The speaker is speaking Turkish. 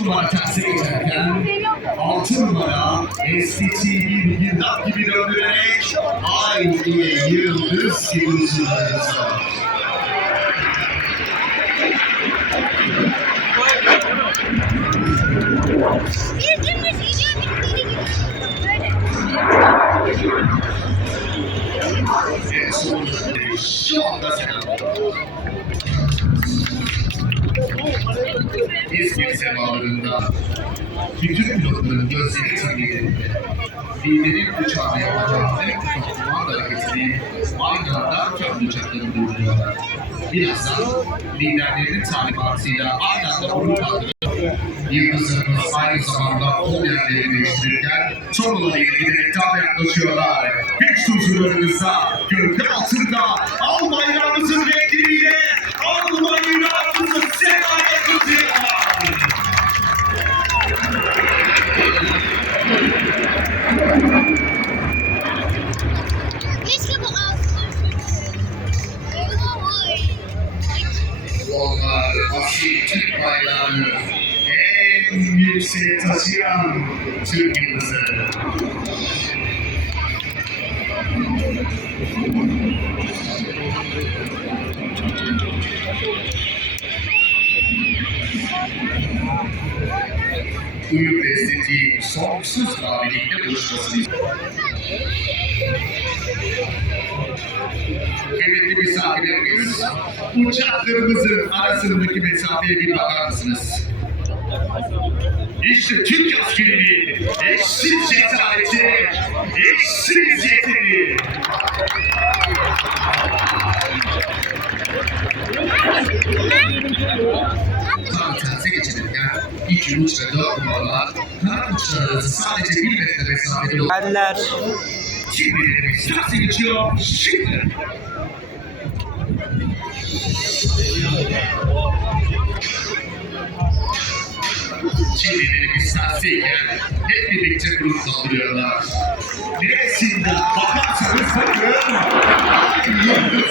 numara terse geçerken 6 numara STT bir girdap gibi döndürerek aynı yıldız yıldızlarınızda. Bir dümdüz gidiyor, bittiğini gidiyor. Böyle. En sonunda şu anda selam. İzmir semalarında bütün pilotların gözleri çizgilerinde liderin uçağına yapacağı en ufak kumanda hareketini aynı anda kendi uçaklarını durduruyorlar. Birazdan liderlerinin talimatıyla aynı anda onu kaldırıp yıldızlarımız aynı zamanda kol yerlerini değiştirirken Çorlu'ya giderek daha yaklaşıyorlar. Güç tuzlarınızda, gölge altında al bayrağımızın renkleriyle al bayrağımızın semaya tutuyor. Keşke bu altın. Onlar asil Türk bayrağını en yükseğe taşıyan Türk yıldızı. Uyum estetiği sonsuz kabiliyetle buluşmasını kıymetli misafirlerimiz, uçaklarımızın arasındaki mesafeye bir bakar mısınız? İşte Türk askerinin eşsiz cesareti, eşsiz yeteneği. Tam terse geçilirken iki uç ve dört numaralar kanat uçları arası sadece 1 metre mesafede olan Eller. Çivilerimiz terse geçiyor şimdi. Çivilerimiz terseyken hep birlikte grup kaldırıyorlar. Neresinden bakarsanız bakın. Ay yıldız.